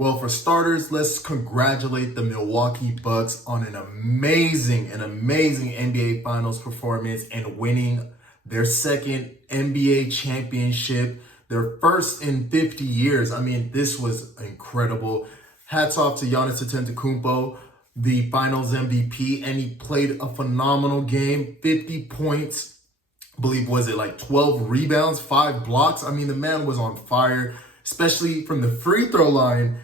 Well, for starters, let's congratulate the Milwaukee Bucks on an amazing NBA Finals performance and winning their second NBA championship, their first in 50 years. I mean, this was incredible. Hats off to Giannis Antetokounmpo, the Finals MVP, and he played a phenomenal game. 50 points, I believe, was it like 12 rebounds, 5 blocks? I mean, the man was on fire, especially from the free throw line.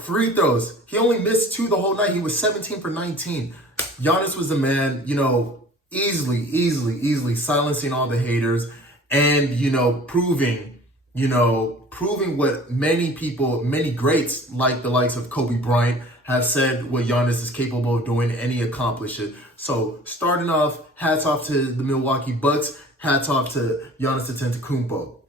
Free throws. He only missed 2 the whole night. He was 17 for 19. Giannis was the man, easily silencing all the haters and, proving what many greats like the likes of Kobe Bryant have said what Giannis is capable of doing, and he accomplished it. So starting off, hats off to the Milwaukee Bucks, hats off to Giannis Antetokounmpo.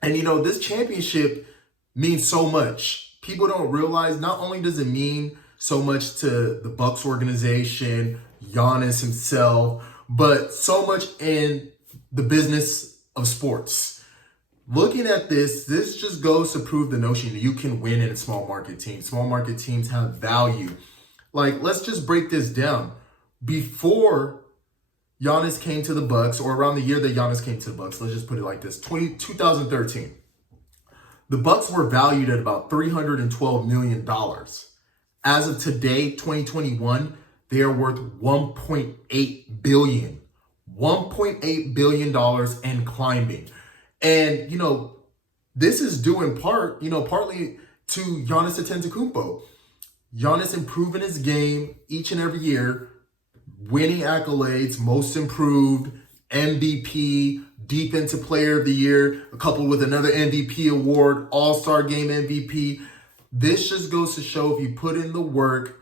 And, this championship means so much. People don't realize not only does it mean so much to the Bucks organization, Giannis himself, but so much in the business of sports. Looking at this just goes to prove the notion that you can win in a small market team. Small market teams have value. Like, let's just break this down. Before Giannis came to the Bucks, or around the year that Giannis came to the Bucks, let's just put it like this, 2013. The Bucks were valued at about $312 million. As of today, 2021, they are worth $1.8 billion. $1.8 billion and climbing. And, this is due in part, partly to Giannis Antetokounmpo. Giannis improving his game each and every year, winning accolades, most improved, MVP, Defensive Player of the Year, coupled with another MVP award, All-Star Game MVP. This just goes to show if you put in the work,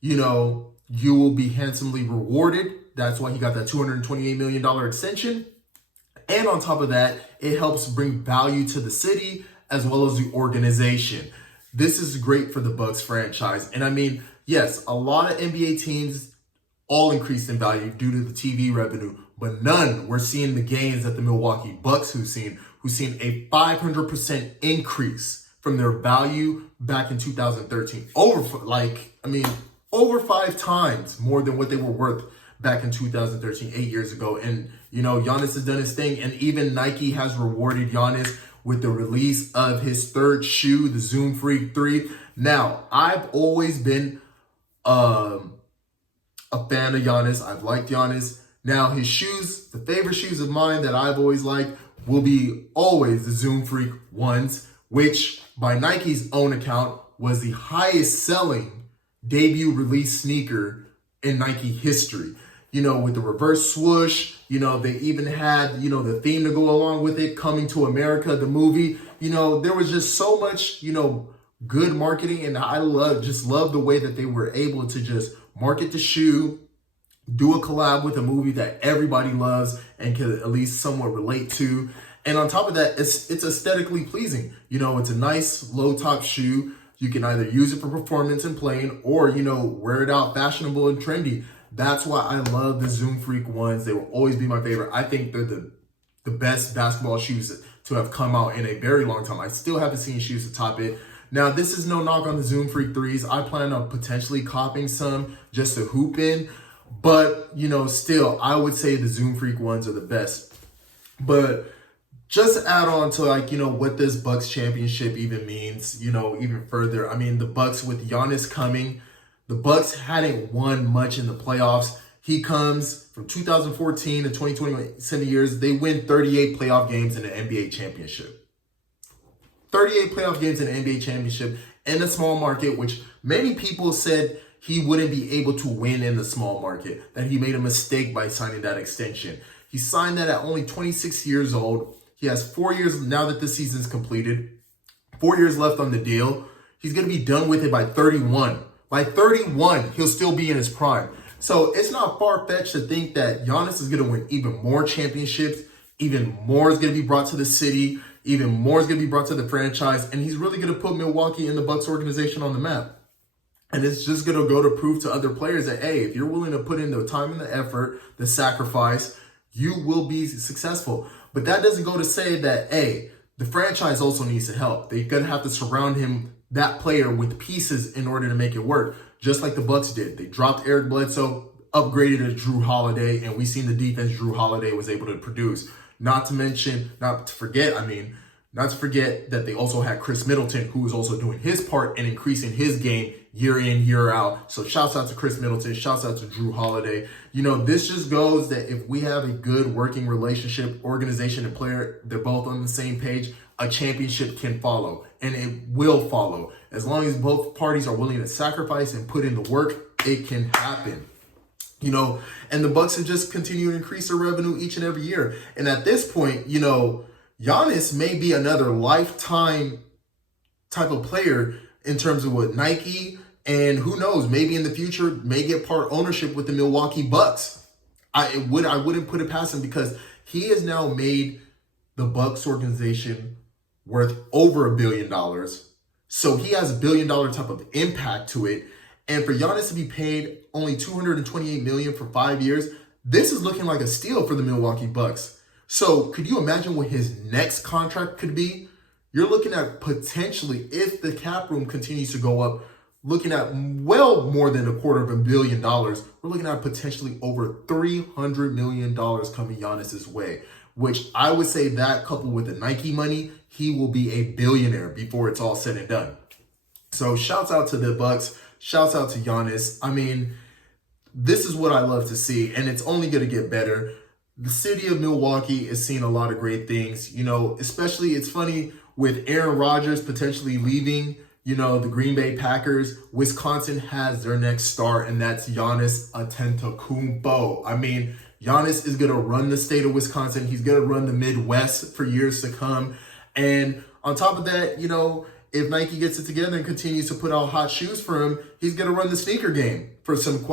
you will be handsomely rewarded. That's why he got that $228 million extension. And on top of that, it helps bring value to the city as well as the organization. This is great for the Bucks franchise. And I mean, yes, a lot of NBA teams all increased in value due to the TV revenue, but none were seeing the gains that the Milwaukee Bucks who've seen a 500% increase from their value back in 2013. Over 5 times more than what they were worth back in 2013, 8 years ago. And, Giannis has done his thing, and even Nike has rewarded Giannis with the release of his third shoe, the Zoom Freak 3. Now, I've always been a fan of Giannis. I've liked Giannis. Now, his shoes, the favorite shoes of mine that I've always liked, will be always the Zoom Freak 1s, which by Nike's own account was the highest selling debut release sneaker in Nike history. With the reverse swoosh, they even had, the theme to go along with it, Coming to America, the movie. There was just so much, good marketing, and I love the way that they were able to just market the shoe, do a collab with a movie that everybody loves and can at least somewhat relate to. And on top of that, it's aesthetically pleasing. It's a nice low top shoe. You can either use it for performance and playing, or, wear it out fashionable and trendy. That's why I love the Zoom Freak 1s. They will always be my favorite. I think they're the best basketball shoes to have come out in a very long time. I still haven't seen shoes to top it. Now, this is no knock on the Zoom Freak 3s. I plan on potentially copying some just to hoop in. But, still, I would say the Zoom Freak 1s are the best. But just to add on to, what this Bucks championship even means, even further. I mean, the Bucks with Giannis coming, the Bucks hadn't won much in the playoffs. He comes from 2014 to 2021, 7 years. They win 38 playoff games in the NBA championship. 38 playoff games in the NBA championship in a small market, which many people said he wouldn't be able to win in the small market, that he made a mistake by signing that extension. He signed that at only 26 years old. He has 4 years now that the season's completed, 4 years left on the deal. He's going to be done with it by 31. By 31, he'll still be in his prime. So it's not far-fetched to think that Giannis is going to win even more championships, even more is going to be brought to the city, even more is going to be brought to the franchise, and he's really going to put Milwaukee and the Bucks organization on the map. And it's just going to go to prove to other players that, hey, if you're willing to put in the time and the effort, the sacrifice, you will be successful. But that doesn't go to say that, hey, the franchise also needs to help. They're going to have to surround him that player with pieces in order to make it work, just like the Bucks did. They dropped Eric Bledsoe, upgraded to Drew Holiday, and we seen the defense Drew Holiday was able to produce. Not to forget that they also had Chris Middleton, who was also doing his part in increasing his game year in, year out. So shouts out to Chris Middleton, shouts out to Drew Holiday. This just goes that if we have a good working relationship, organization and player, they're both on the same page, a championship can follow, and it will follow. As long as both parties are willing to sacrifice and put in the work, it can happen. And the Bucks have just continued to increase their revenue each and every year. And at this point, Giannis may be another lifetime type of player in terms of what Nike, and who knows, maybe in the future may get part ownership with the Milwaukee Bucks. I wouldn't put it past him, because he has now made the Bucks organization worth over $1 billion. So he has $1 billion type of impact to it. And for Giannis to be paid only $228 million for 5 years, this is looking like a steal for the Milwaukee Bucks. So could you imagine what his next contract could be? You're looking at potentially, if the cap room continues to go up, looking at well more than $250 million. We're looking at potentially over $300 million coming Giannis's way, which I would say that coupled with the Nike money, he will be a billionaire before it's all said and done. So shouts out to the Bucks. Shouts out to Giannis. I mean, this is what I love to see, and it's only going to get better. The city of Milwaukee is seeing a lot of great things, especially it's funny with Aaron Rodgers potentially leaving, the Green Bay Packers. Wisconsin has their next star, and that's Giannis Antetokounmpo. I mean, Giannis is going to run the state of Wisconsin. He's going to run the Midwest for years to come. And on top of that, if Nike gets it together and continues to put out hot shoes for him, he's going to run the sneaker game for some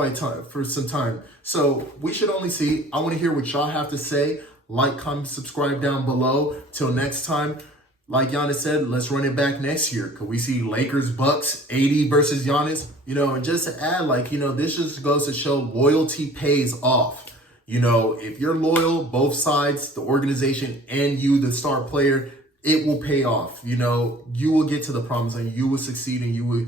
time. So we should only see. I want to hear what y'all have to say. Like, comment, subscribe down below. Till next time, like Giannis said, let's run it back next year. Could we see Lakers, Bucks, AD versus Giannis? And just to add, this just goes to show loyalty pays off. If you're loyal, both sides, the organization and you, the star player, it will pay off. You will get to the promised land. You will succeed, and you will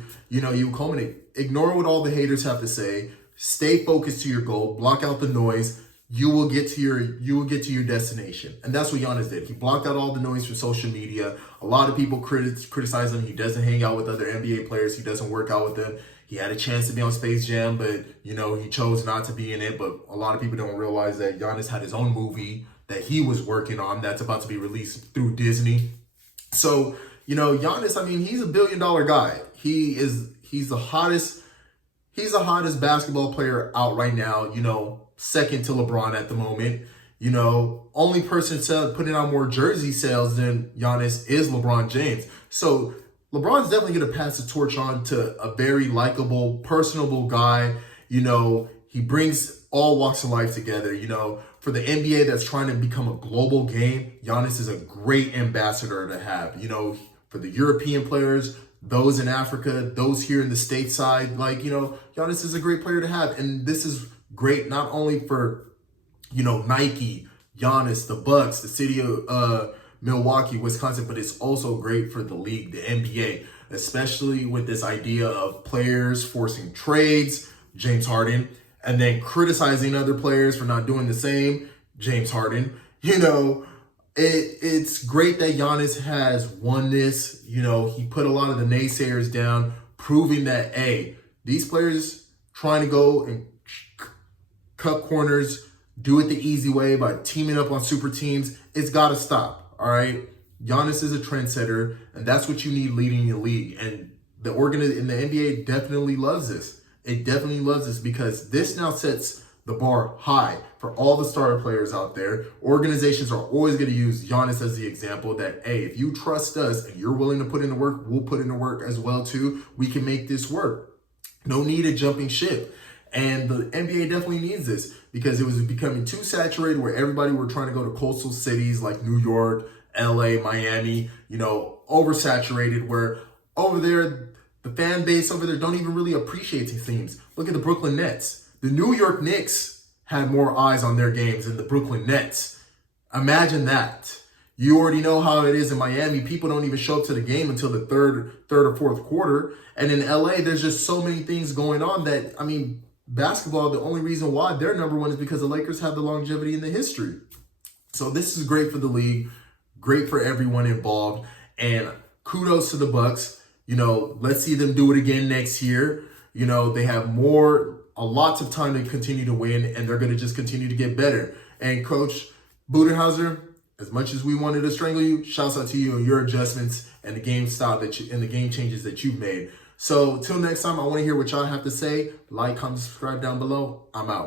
culminate. Ignore what all the haters have to say. Stay focused to your goal. Block out the noise. You will get to your destination. And that's what Giannis did. He blocked out all the noise from social media. A lot of people criticize him. He doesn't hang out with other NBA players. He doesn't work out with them. He had a chance to be on Space Jam, but, he chose not to be in it. But a lot of people don't realize that Giannis had his own movie that he was working on that's about to be released through Disney. So, Giannis, I mean, he's a $1 billion guy. He's the hottest basketball player out right now, second to LeBron at the moment. Only person putting out more jersey sales than Giannis is LeBron James. So LeBron's definitely going to pass the torch on to a very likable, personable guy. He brings all walks of life together. For the NBA that's trying to become a global game, Giannis is a great ambassador to have. For the European players, those in Africa, those here in the stateside, Giannis is a great player to have. And this is great not only for, Nike, Giannis, the Bucks, the city of Milwaukee, Wisconsin, but it's also great for the league, the NBA, especially with this idea of players forcing trades, James Harden, and then criticizing other players for not doing the same, James Harden. It's great that Giannis has won this. He put a lot of the naysayers down, proving that, hey, these players trying to go and cut corners, do it the easy way by teaming up on super teams, it's got to stop, all right? Giannis is a trendsetter, and that's what you need leading your league. And the NBA definitely loves this. It definitely loves this because this now sets the bar high for all the starter players out there. Organizations are always going to use Giannis as the example that, hey, if you trust us and you're willing to put in the work, we'll put in the work as well too. We can make this work. No need of jumping ship. And the NBA definitely needs this because it was becoming too saturated where everybody were trying to go to coastal cities like New York, LA, Miami, oversaturated, where over there, the fan base over there don't even really appreciate these teams. Look at the Brooklyn Nets. The New York Knicks had more eyes on their games than the Brooklyn Nets. Imagine that. You already know how it is in Miami. People don't even show up to the game until the third or fourth quarter. And in LA, there's just so many things going on that, I mean, basketball, the only reason why they're number one is because the Lakers have the longevity in the history. So this is great for the league, great for everyone involved, and kudos to the Bucks. You know, let's see them do it again next year. You know, they have a lots of time to continue to win, and they're going to just continue to get better. And Coach Budenholzer, as much as we wanted to strangle you, shouts out to you and your adjustments and the game style and the game changes that you've made. So till next time, I want to hear what y'all have to say. Like, comment, subscribe down below. I'm out.